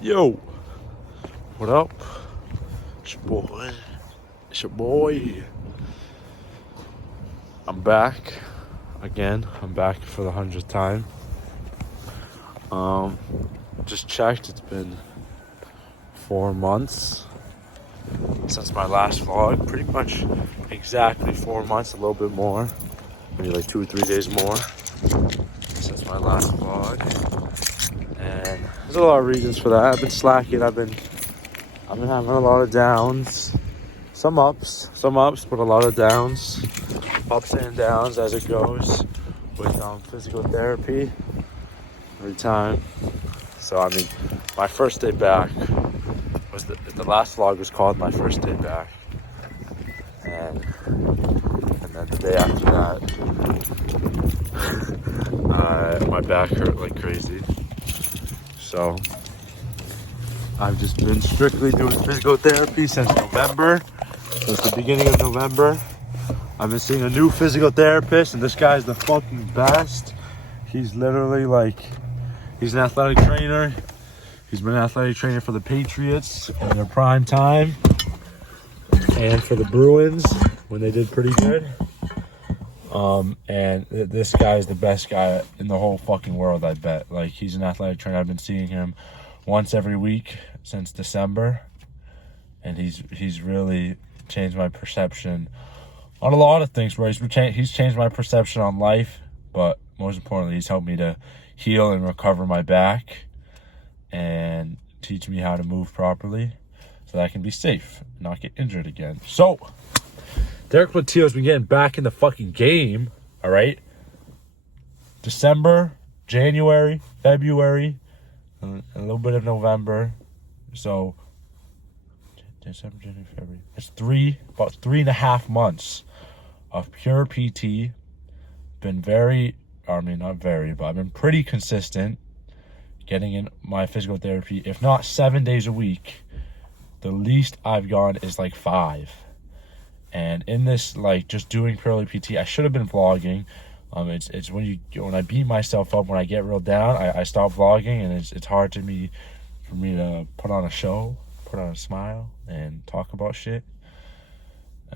Yo, what up? It's your boy. It's your boy. I'm back again. I'm back for the 100th time. Just checked. It's been 4 months since my last vlog. Pretty much exactly 4 months, a little bit more. Maybe like 2 or 3 days more since my last vlog. And there's a lot of reasons for that. I've been slacking. I've been having a lot of downs. Some ups, but a lot of downs. Ups and downs as it goes with physical therapy every time. So I mean, my first day back was the last vlog was called my first day back, and then the day after that, my back hurt like crazy. So I've just been strictly doing physical therapy since November. Since the beginning of November, I've been seeing a new physical therapist, and this guy's the fucking best. He's literally like, he's an athletic trainer. He's been an athletic trainer for the Patriots in their prime time, and for the Bruins when they did pretty good. And this guy is the best guy in the whole fucking world, I bet. Like, he's an athletic trainer. I've been seeing him once every week since December, and he's really changed my perception on a lot of things. Where he's changed my perception on life, but most importantly, he's helped me to heal and recover my back and teach me how to move properly so that I can be safe and not get injured again. So Derek Platillo's been getting back in the fucking game, all right? December, January, February, and a little bit of November. So December, January, February. It's about 3.5 months of pure PT. Been not very, but I've been pretty consistent getting in my physical therapy. If not 7 days a week, the least I've gone is like 5. And in this, like, just doing purely PT, I should have been vlogging. It's when I beat myself up, when I get real down, I stop vlogging, and it's hard for me to put on a show, put on a smile, and talk about shit.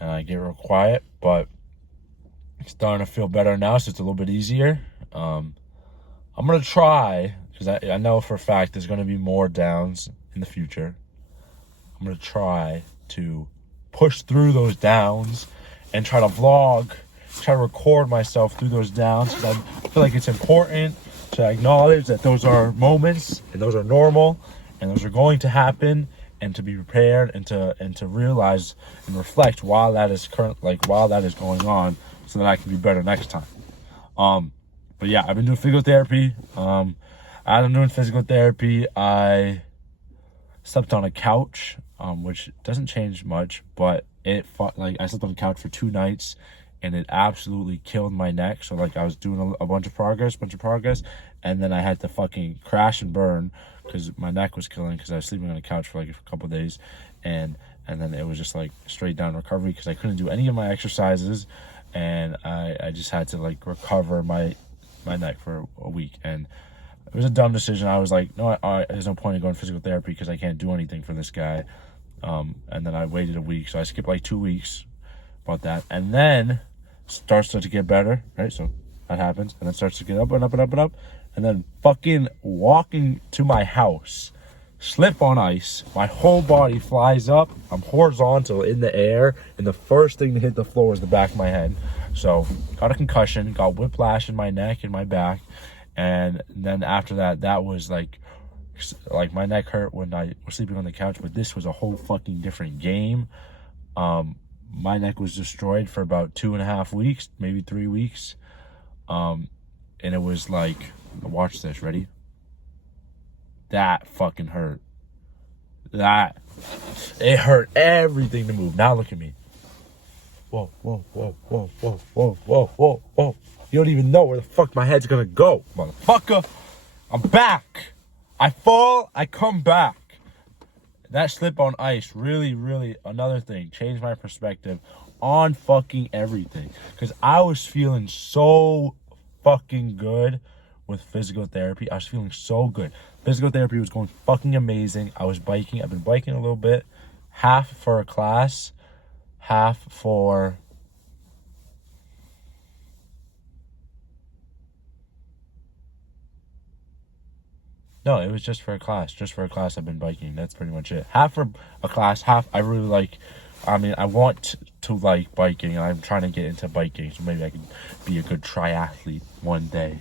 And I get real quiet, but it's starting to feel better now, so it's a little bit easier. I'm gonna try, because I know for a fact there's gonna be more downs in the future. I'm gonna try to push through those downs and try to record myself through those downs, because I feel like it's important to acknowledge that those are moments, and those are normal, and those are going to happen, and to be prepared, and to realize and reflect while that is going on, so that I can be better next time. But yeah, I've been doing physical therapy. As I'm doing physical therapy, I slept on a couch, which doesn't change much, but I slept on the couch for 2 nights, and it absolutely killed my neck. So like, I was doing a bunch of progress, and then I had to fucking crash and burn because my neck was killing, because I was sleeping on the couch for like a couple of days, and then it was just like straight down recovery, because I couldn't do any of my exercises, and I just had to like recover my neck for a week. And it was a dumb decision. I was like, no, there's no point in going to physical therapy because I can't do anything for this guy. And then I waited a week, so I skipped like 2 weeks about that, and then starts to get better, right? So that happens, and then starts to get up and up and up and up, and then fucking walking to my house, slip on ice, my whole body flies up, I'm horizontal in the air, and the first thing to hit the floor was the back of my head. So got a concussion, got whiplash in my neck and my back, and then after that was like my neck hurt when I was sleeping on the couch, but this was a whole fucking different game. My neck was destroyed for about 2.5 weeks, maybe 3 weeks. And it was like, watch this, ready? That fucking hurt. It hurt everything to move. Now look at me. Whoa. You don't even know where the fuck my head's gonna go, motherfucker. I'm back. I fall, I come back. That slip on ice really, another thing, changed my perspective on fucking everything. Because I was feeling so fucking good with physical therapy. I was feeling so good. Physical therapy was going fucking amazing. I was biking. I've been biking a little bit. Half for a class, half for... No, it was just for a class. Just for a class I've been biking. That's pretty much it. Half for a class, half I really like... I mean, I want to like biking, and I'm trying to get into biking, so maybe I can be a good triathlete one day.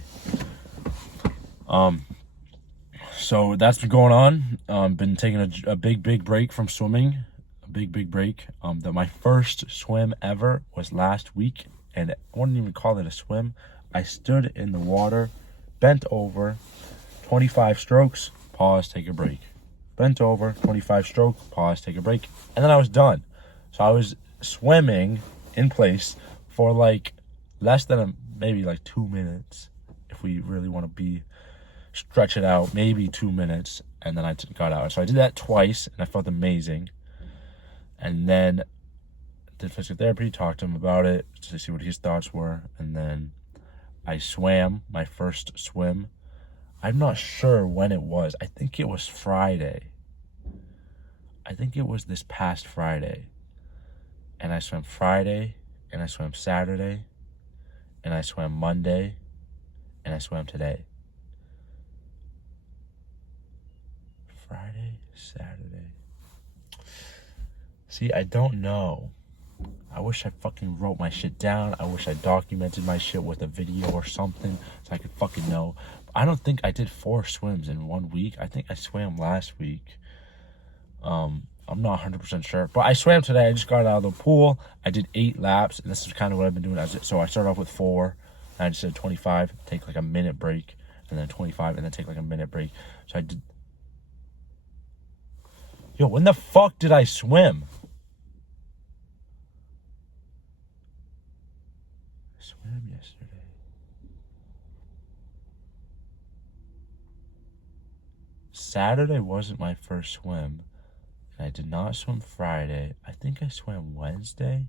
So that's been going on. Been taking a big break from swimming. A big break. My first swim ever was last week, and I wouldn't even call it a swim. I stood in the water, bent over, 25 strokes, pause, take a break. Bent over, 25 stroke, pause, take a break, and then I was done. So I was swimming in place for like less than maybe like 2 minutes, if we really want to stretch it out, maybe 2 minutes, and then I got out. So I did that twice, and I felt amazing. And then did physical therapy, talked to him about it to see what his thoughts were, and then I swam my first swim. I'm not sure when it was. I think it was Friday. I think it was this past Friday. And I swam Friday, and I swam Saturday, and I swam Monday, and I swam today. Friday, Saturday. See, I don't know. I wish I fucking wrote my shit down. I wish I documented my shit with a video or something so I could fucking know. I don't think I did 4 swims in 1 week. I think I swam last week. I'm not 100% sure, but I swam today. I just got out of the pool. I did 8 laps, and this is kind of what I've been doing. So I started off with 4, and I just did 25, take like a minute break, and then 25, and then take like a minute break. So I did... Yo, when the fuck did I swim? I swam yesterday. Saturday wasn't my first swim. I did not swim Friday. I think I swam Wednesday.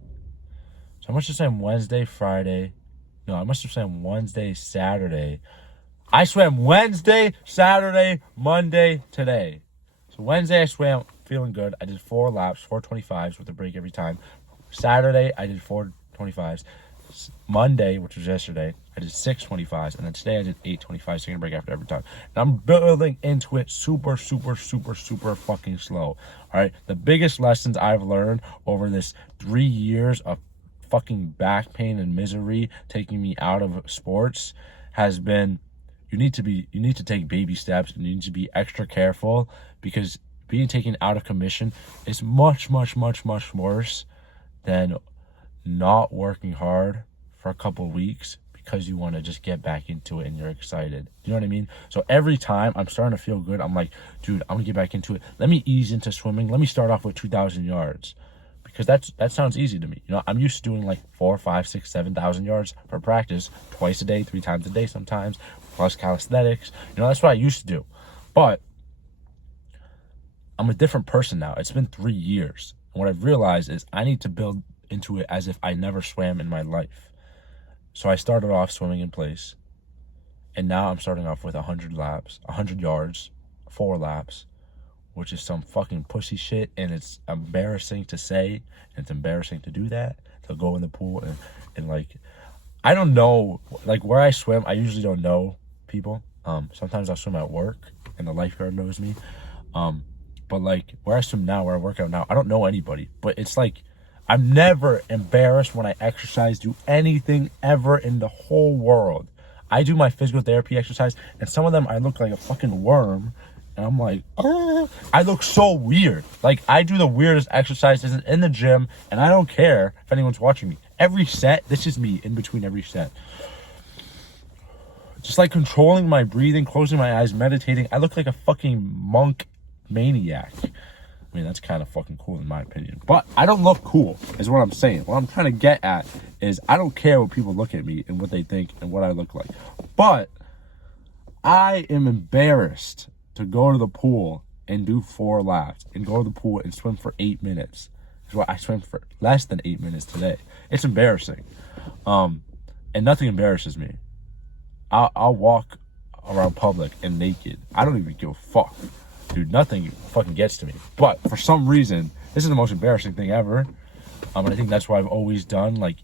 So I must have swam Wednesday, Friday. No, I must have swam Wednesday, Saturday. I swam Wednesday, Saturday, Monday, today. So Wednesday I swam feeling good. I did 4 laps, 4:25s with a break every time. Saturday I did 4:25s. Monday, which was yesterday, I did 6:25s, and then today I did 8:25, taking a break after every time. And I'm building into it super fucking slow. All right, the biggest lessons I've learned over this 3 years of fucking back pain and misery taking me out of sports has been you need to take baby steps, and you need to be extra careful, because being taken out of commission is much worse than not working hard for a couple of weeks because you want to just get back into it and you're excited. You know what I mean? So every time I'm starting to feel good, I'm like, dude, I'm gonna get back into it. Let me ease into swimming. Let me start off with 2,000 yards, because that sounds easy to me. You know, I'm used to doing like 4, 5, 6, 7,000 yards for practice twice a day, 3 times a day sometimes, plus calisthenics. You know, that's what I used to do. But I'm a different person now. It's been 3 years. And what I've realized is I need to build into it as if I never swam in my life. So I started off swimming in place, and now I'm starting off with 100 laps, 100 yards, 4 laps, which is some fucking pussy shit, and it's embarrassing to say, and it's embarrassing to do that, to go in the pool and like, I don't know, like where I swim, I usually don't know people. Sometimes I'll swim at work, and the lifeguard knows me. But like where I swim now, where I work out now, I don't know anybody, but it's like, I'm never embarrassed when I exercise, do anything ever in the whole world. I do my physical therapy exercise, and some of them I look like a fucking worm, and I'm like, oh, I look so weird. Like, I do the weirdest exercises in the gym, and I don't care if anyone's watching me. Every set, this is me in between every set. Just like controlling my breathing, closing my eyes, meditating. I look like a fucking monk maniac. I mean, that's kind of fucking cool in my opinion. But I don't look cool, is what I'm saying. What I'm trying to get at is I don't care what people look at me and what they think and what I look like. But I am embarrassed to go to the pool and do 4 laps and go to the pool and swim for 8 minutes. That's why I swam for less than 8 minutes today. It's embarrassing. And nothing embarrasses me. I'll walk around public and naked. I don't even give a fuck. Dude, nothing fucking gets to me. But for some reason, this is the most embarrassing thing ever. And I think that's why I've always done like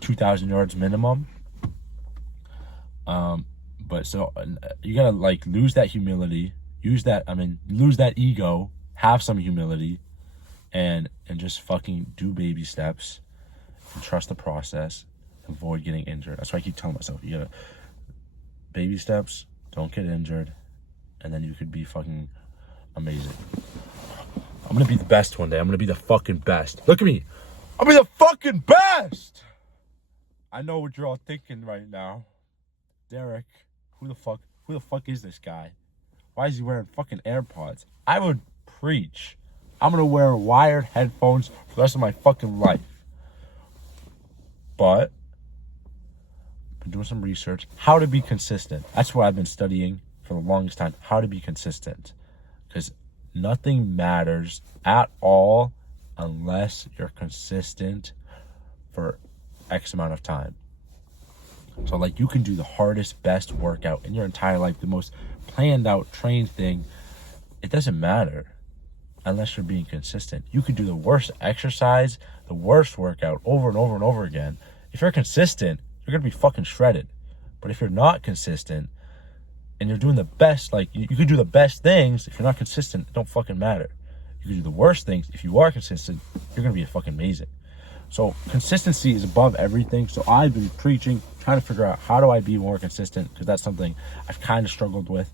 2,000 yards minimum. But so you gotta like lose that humility, lose that ego, have some humility, and just fucking do baby steps and trust the process, avoid getting injured. That's why I keep telling myself, you gotta baby steps, don't get injured, and then you could be fucking amazing. I'm gonna be the best one day. I'm gonna be the fucking best. Look at me. I'll be the fucking best. I know what you're all thinking right now. Derek, who the fuck is this guy? Why is he wearing fucking AirPods? I would preach. I'm gonna wear wired headphones for the rest of my fucking life. But I've been doing some research. How to be consistent. That's what I've been studying for the longest time. How to be consistent. Because nothing matters at all unless you're consistent for X amount of time. So like you can do the hardest, best workout in your entire life, the most planned out, trained thing. It doesn't matter unless you're being consistent. You could do the worst exercise, the worst workout over and over and over again. If you're consistent, you're going to be fucking shredded. But if you're not consistent and you're doing the best, like you could do the best things. If you're not consistent, it don't fucking matter. You can do the worst things. If you are consistent, you're going to be fucking amazing. So consistency is above everything. So I've been preaching, trying to figure out how do I be more consistent, because that's something I've kind of struggled with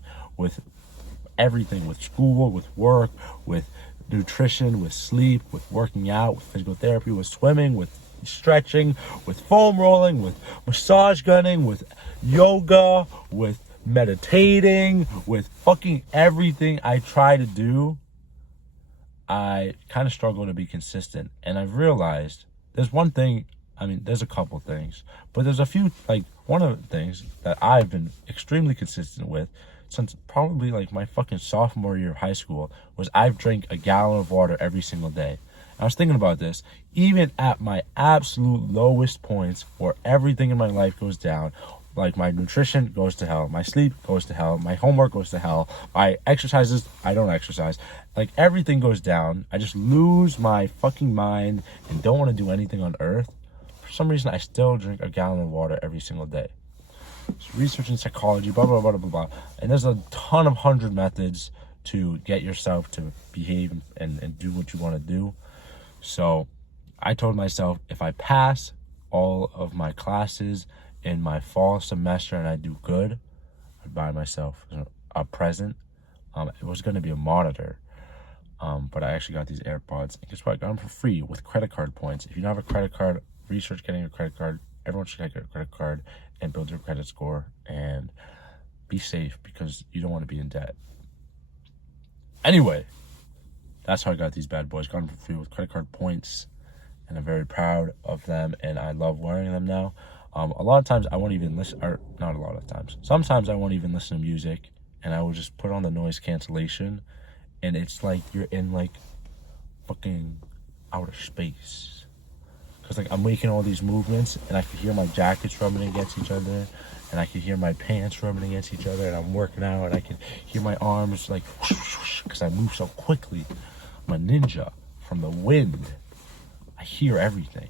everything, with school, with work, with nutrition, with sleep, with working out, with physical therapy, with swimming, with stretching, with foam rolling, with massage gunning, with yoga, with meditating, with fucking everything I try to do. I kind of struggle to be consistent, and I've realized there's one thing, there's a couple things, but there's a few, like one of the things that I've been extremely consistent with since probably like my fucking sophomore year of high school was I've drank a gallon of water every single day. I was thinking about this, even at my absolute lowest points where everything in my life goes down, like my nutrition goes to hell, my sleep goes to hell, my homework goes to hell, my exercises, I don't exercise, like everything goes down. I just lose my fucking mind and don't want to do anything on earth. For some reason, I still drink a gallon of water every single day. It's research in psychology, blah, blah, blah, blah, blah. And there's a ton of 100 methods to get yourself to behave and do what you want to do. So I told myself, if I pass all of my classes in my fall semester and I do good, I'd buy myself a present. It was going to be a monitor, but I actually got these AirPods. And guess what? I got them for free with credit card points. If you don't have a credit card, research getting a credit card. Everyone should get a credit card and build your credit score and be safe, because you don't want to be in debt. Anyway, that's how I got these bad boys. Got them for free with credit card points, and I'm very proud of them, and I love wearing them now. A lot of times I won't even listen, or not a lot of times. Sometimes I won't even listen to music, and I will just put on the noise cancellation, and it's like you're in like fucking outer space. Cause like I'm making all these movements, and I can hear my jackets rubbing against each other, and I can hear my pants rubbing against each other, and I'm working out, and I can hear my arms like whoosh, whoosh, whoosh, cause I move so quickly. I'm a ninja from the wind. I hear everything.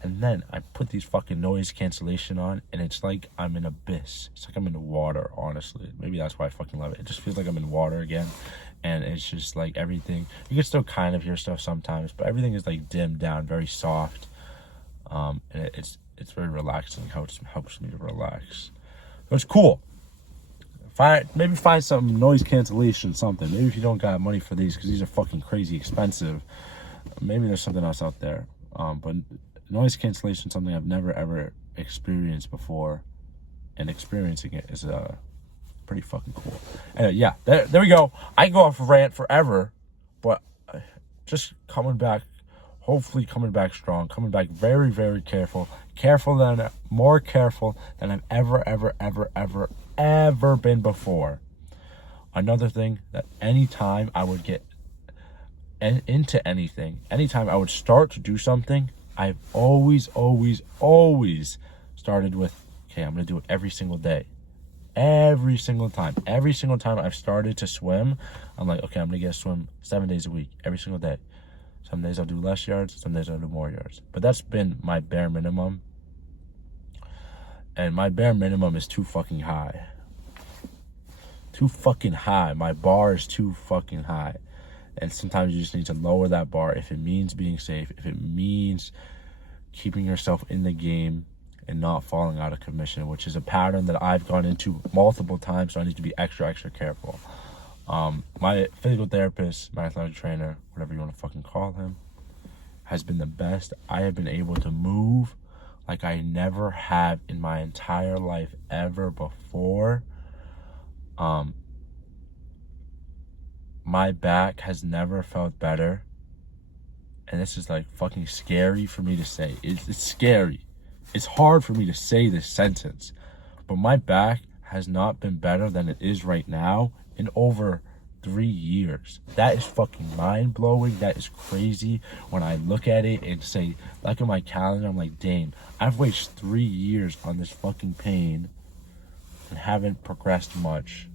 And then I put these fucking noise cancellation on, and it's like I'm in abyss. It's like I'm in the water, honestly. Maybe that's why I fucking love it. It just feels like I'm in water again. And it's just like everything. You can still kind of hear stuff sometimes, but everything is like dimmed down, very soft. And it's very relaxing. It helps me to relax. So it's cool. Maybe find some noise cancellation, something. Maybe if you don't got money for these, because these are fucking crazy expensive. Maybe there's something else out there. But noise cancellation is something I've never ever experienced before, and experiencing it is pretty fucking cool. Anyway, yeah, there we go. I can go off a rant forever, but just coming back, hopefully coming back strong, coming back very, very more careful than I've ever been before. Another thing, that anytime I would get into anything, anytime I would start to do something, I've always started with, okay, I'm going to do it every single day. Every single time. Every single time I've started to swim, I'm like, okay, I'm going to get a swim 7 days a week, every single day. Some days I'll do less yards, some days I'll do more yards. But that's been my bare minimum. And my bare minimum is too fucking high. Too fucking high. My bar is too fucking high. And sometimes you just need to lower that bar if it means being safe, if it means keeping yourself in the game and not falling out of commission, which is a pattern that I've gone into multiple times, so I need to be extra, extra careful. My physical therapist, my athletic trainer, whatever you want to fucking call him, has been the best. I have been able to move like I never have in my entire life ever before. My back has never felt better. And this is like fucking scary for me to say. It's scary. It's hard for me to say this sentence. But my back has not been better than it is right now in over 3 years. That is fucking mind-blowing. That is crazy. When I look at it and say, look at my calendar, I'm like, damn, I've wasted 3 years on this fucking pain and haven't progressed much.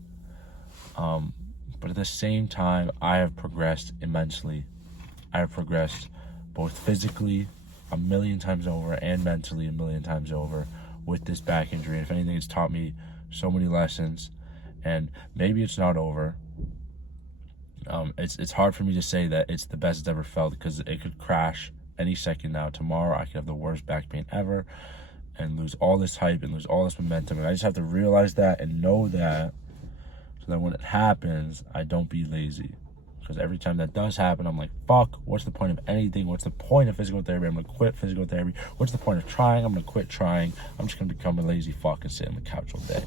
But at the same time, I have progressed immensely. I have progressed both physically a million times over and mentally a million times over with this back injury. If anything, it's taught me so many lessons, and maybe it's not over. It's hard for me to say that it's the best it's ever felt because it could crash any second now. Tomorrow I could have the worst back pain ever and lose all this hype and lose all this momentum, and I just have to realize that and know that, so that when it happens, I don't be lazy. Because every time that does happen, I'm like, fuck, what's the point of anything? What's the point of physical therapy? I'm going to quit physical therapy. What's the point of trying? I'm going to quit trying. I'm just going to become a lazy fuck and sit on the couch all day.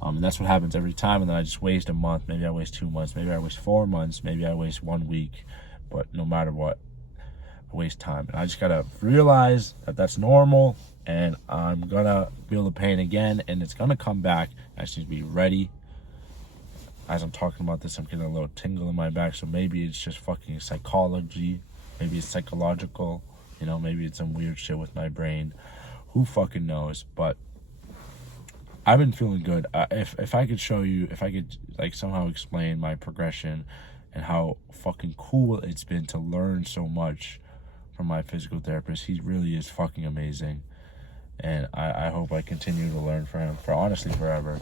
And that's what happens every time. And then I just waste a month. Maybe I waste 2 months. Maybe I waste 4 months. Maybe I waste 1 week. But no matter what, I waste time. And I just got to realize that that's normal. And I'm going to feel the pain again. And it's going to come back. I just need to be ready. As I'm talking about this, I'm getting a little tingle in my back, so maybe it's just fucking psychology, maybe it's psychological, maybe it's some weird shit with my brain. Who fucking knows? But I've been feeling good. If I could show you, if I could like somehow explain my progression and how fucking cool it's been to learn so much from my physical therapist. He really is fucking amazing, and I hope I continue to learn from him for honestly forever.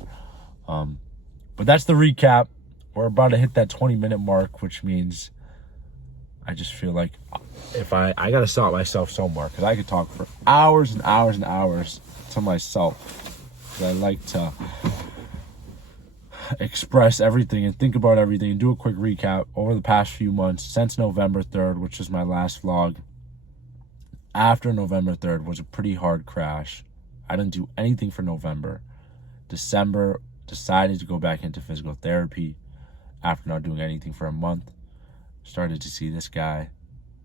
But that's the recap. We're about to hit that 20-minute mark, which means I just feel like if I gotta stop myself somewhere, because I could talk for hours and hours and hours to myself. Because I like to express everything and think about everything and do a quick recap over the past few months since November 3rd, which is my last vlog. After November 3rd was a pretty hard crash. I didn't do anything for November. December, decided to go back into physical therapy after not doing anything for a month. Started to see this guy,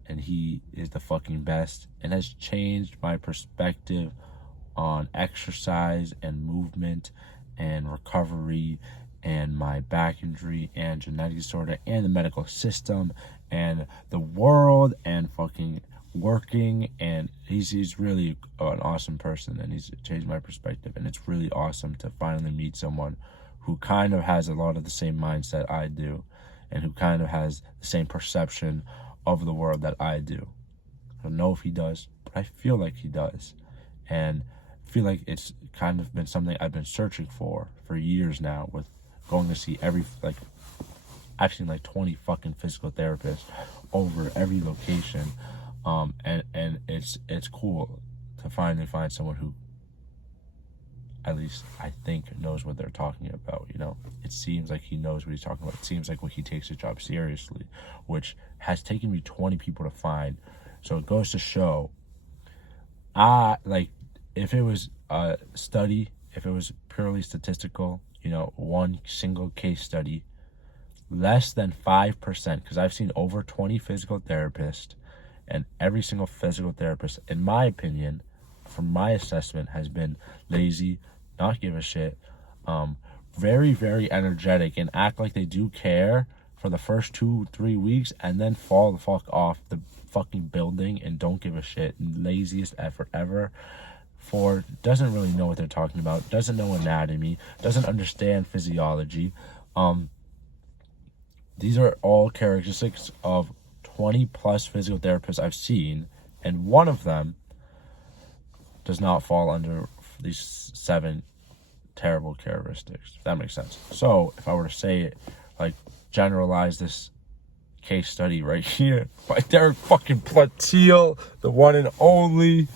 and he is the fucking best and has changed my perspective on exercise and movement and recovery and my back injury and genetic disorder and the medical system and the world and fucking working. And he's really an awesome person, and he's changed my perspective, and it's really awesome to finally meet someone who kind of has a lot of the same mindset I do and who kind of has the same perception of the world that I do. I don't know if he does, but I feel like he does, and I feel like it's kind of been something I've been searching for years now, with going to see I've seen like 20 fucking physical therapists over every location. And it's cool to finally find someone who, at least I think, knows what they're talking about. It seems like he knows what he's talking about. It seems like he takes his job seriously, which has taken me 20 people to find. So it goes to show, if it was a study, if it was purely statistical, one single case study, less than 5%, because I've seen over 20 physical therapists, and every single physical therapist, in my opinion, from my assessment, has been lazy, not give a shit, very, very energetic, and act like they do care for the first 2-3 weeks, and then fall the fuck off the fucking building and don't give a shit. Laziest effort ever. 4 doesn't really know what they're talking about, doesn't know anatomy, doesn't understand physiology. These are all characteristics of 20 plus physical therapists I've seen, and one of them does not fall under these 7 terrible characteristics. If that makes sense. So if I were to say it, like, generalize this case study right here by Derek fucking Platil, the one and only.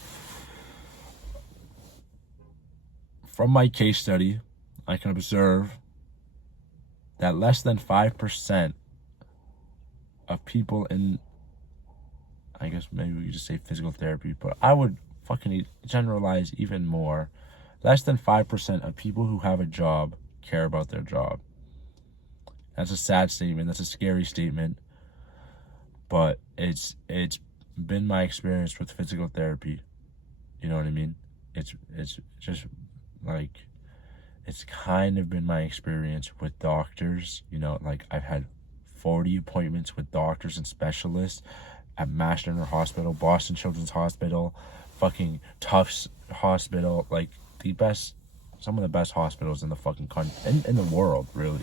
From my case study, I can observe that less than 5% of people in, I guess maybe we could just say physical therapy, but I would fucking generalize even more. Less than 5% of people who have a job care about their job. That's a sad statement. That's a scary statement. But it's been my experience with physical therapy. You know what I mean? It's just like, it's kind of been my experience with doctors. You know, like, I've had 40 appointments with doctors and specialists at Mass General Hospital, Boston Children's Hospital, fucking Tufts Hospital, like some of the best hospitals in the fucking country, in the world, really.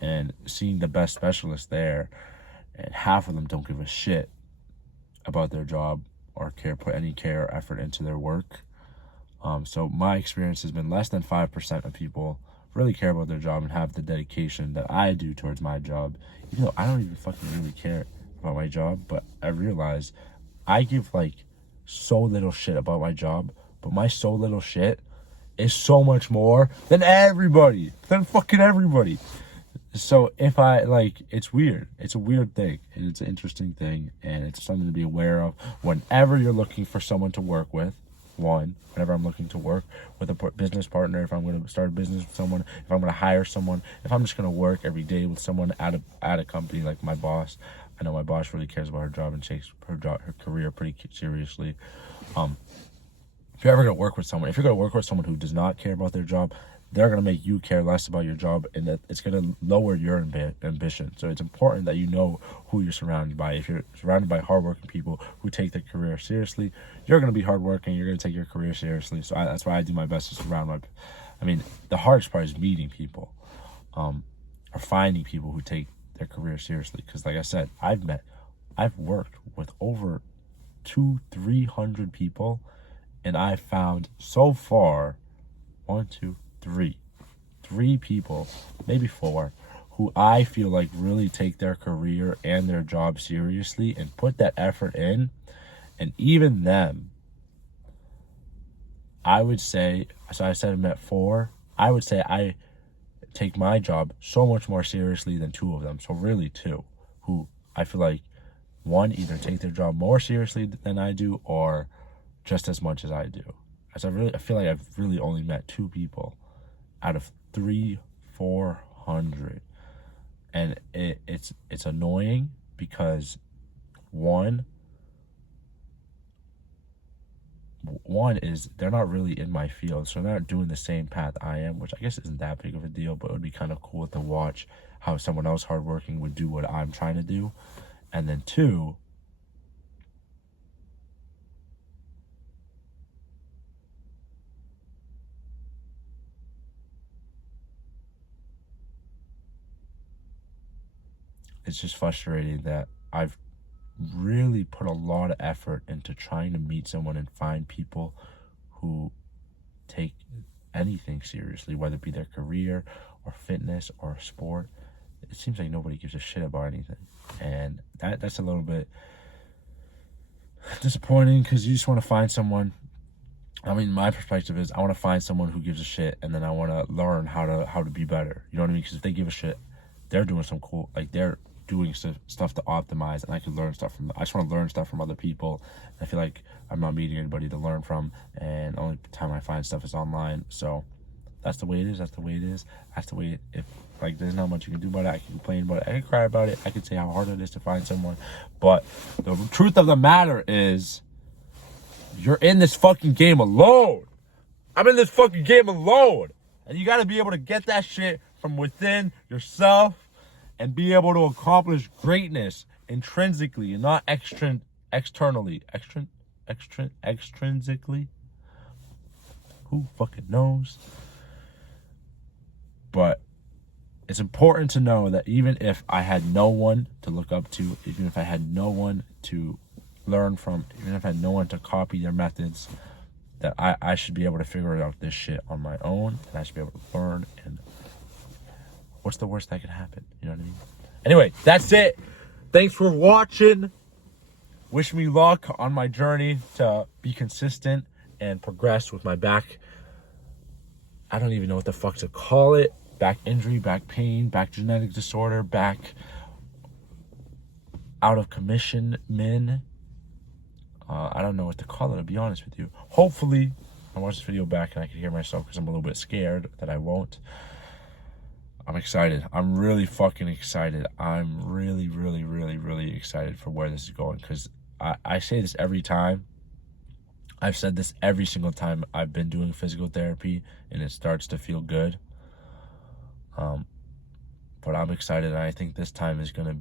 And seeing the best specialists there, and half of them don't give a shit about their job or put any care or effort into their work. So my experience has been less than 5% of people really care about their job and have the dedication that I do towards my job. Even though I don't even fucking really care about my job, but I realize I give like so little shit about my job, but my so little shit is so much more than fucking everybody. So if I, like, it's weird. It's a weird thing, and it's an interesting thing, and it's something to be aware of whenever you're looking for someone to work with. Whenever I'm looking to work with a business partner, if I'm going to start a business with someone, if I'm going to hire someone, if I'm just going to work every day with someone at a company, like my boss. I know my boss really cares about her job and takes her career pretty seriously. If you're ever going to work with someone, who does not care about their job, they're going to make you care less about your job, and that it's going to lower your ambition. So it's important that you know who you're surrounded by. If you're surrounded by hardworking people who take their career seriously, you're going to be hardworking, you're going to take your career seriously. So that's why I do my best to surround the hardest part is meeting people, or finding people who take their career seriously. Because like I said, I've worked with over 200-300 people, and I've found so far 3 people, maybe 4, who I feel like really take their career and their job seriously and put that effort in. And even them, I would say, so I said I met 4, I would say I take my job so much more seriously than 2 of them. So really 2, who I feel like, 1, either take their job more seriously than I do, or just as much as I do. As I feel like I've really only met 2 people out of 300-400, and it's annoying because one is they're not really in my field, so they're not doing the same path I am, which I guess isn't that big of a deal, but it would be kind of cool to watch how someone else hardworking would do what I'm trying to do. And then 2, it's just frustrating that I've really put a lot of effort into trying to meet someone and find people who take anything seriously, whether it be their career or fitness or sport. It seems like nobody gives a shit about anything, and that's a little bit disappointing, because you just want to find someone. I mean, my perspective is I want to find someone who gives a shit, and then I want to learn how to be better. You know what I mean? Because if they give a shit, they're doing some cool, like, they're doing stuff to optimize, and I can learn stuff from them. I just want to learn stuff from other people. I feel like I'm not meeting anybody to learn from, and the only time I find stuff is online. So that's the way it is. If, like, there's not much you can do about it. I can complain about it. I can cry about it. I can say how hard it is to find someone. But the truth of the matter is, you're in this fucking game alone. I'm in this fucking game alone. And you got to be able to get that shit from within yourself and be able to accomplish greatness intrinsically and not externally. Extrinsically? Who fucking knows? But it's important to know that even if I had no one to look up to, even if I had no one to learn from, even if I had no one to copy their methods, that I should be able to figure out this shit on my own, and I should be able to learn. And what's the worst that could happen? You know what I mean? Anyway, that's it. Thanks for watching. Wish me luck on my journey to be consistent and progress with my back. I don't even know what the fuck to call it. Back injury, back pain, back genetic disorder, back out of commission min. I don't know what to call it, to be honest with you. Hopefully, I watch this video back and I can hear myself because I'm a little bit scared that I won't. I'm excited. I'm really fucking excited. I'm really, really, really, really excited for where this is going, because I say this every time. I've said this every single time I've been doing physical therapy and it starts to feel good. But I'm excited, and I think this time is gonna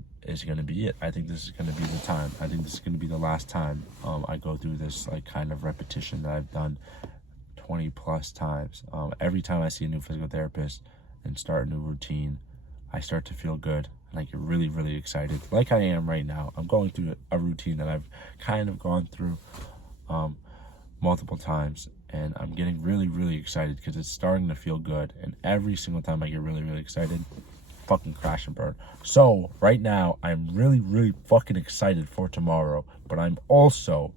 be it. I think this is gonna be the time. I think this is gonna be the last time I go through this like kind of repetition that I've done 20 plus times. Every time I see a new physical therapist and start a new routine, I start to feel good and I get really, really excited, like I am right now. I'm going through a routine that I've kind of gone through multiple times, and I'm getting really, really excited because it's starting to feel good. And every single time I get really, really excited, fucking crash and burn. So right now I'm really, really fucking excited for tomorrow, but I'm also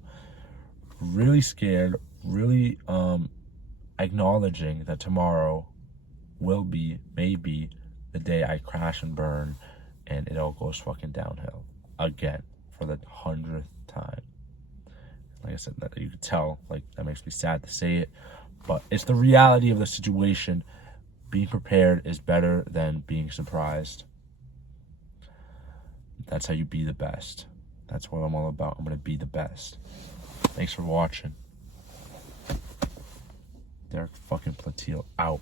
really scared, really acknowledging that tomorrow will be maybe the day I crash and burn and it all goes fucking downhill again for the 100th time. Like I said, that you could tell, like, that makes me sad to say it, but it's the reality of the situation. Being prepared is better than being surprised. That's how you be the best. That's what I'm all about. I'm gonna be the best. Thanks for watching. Derek fucking Platil out.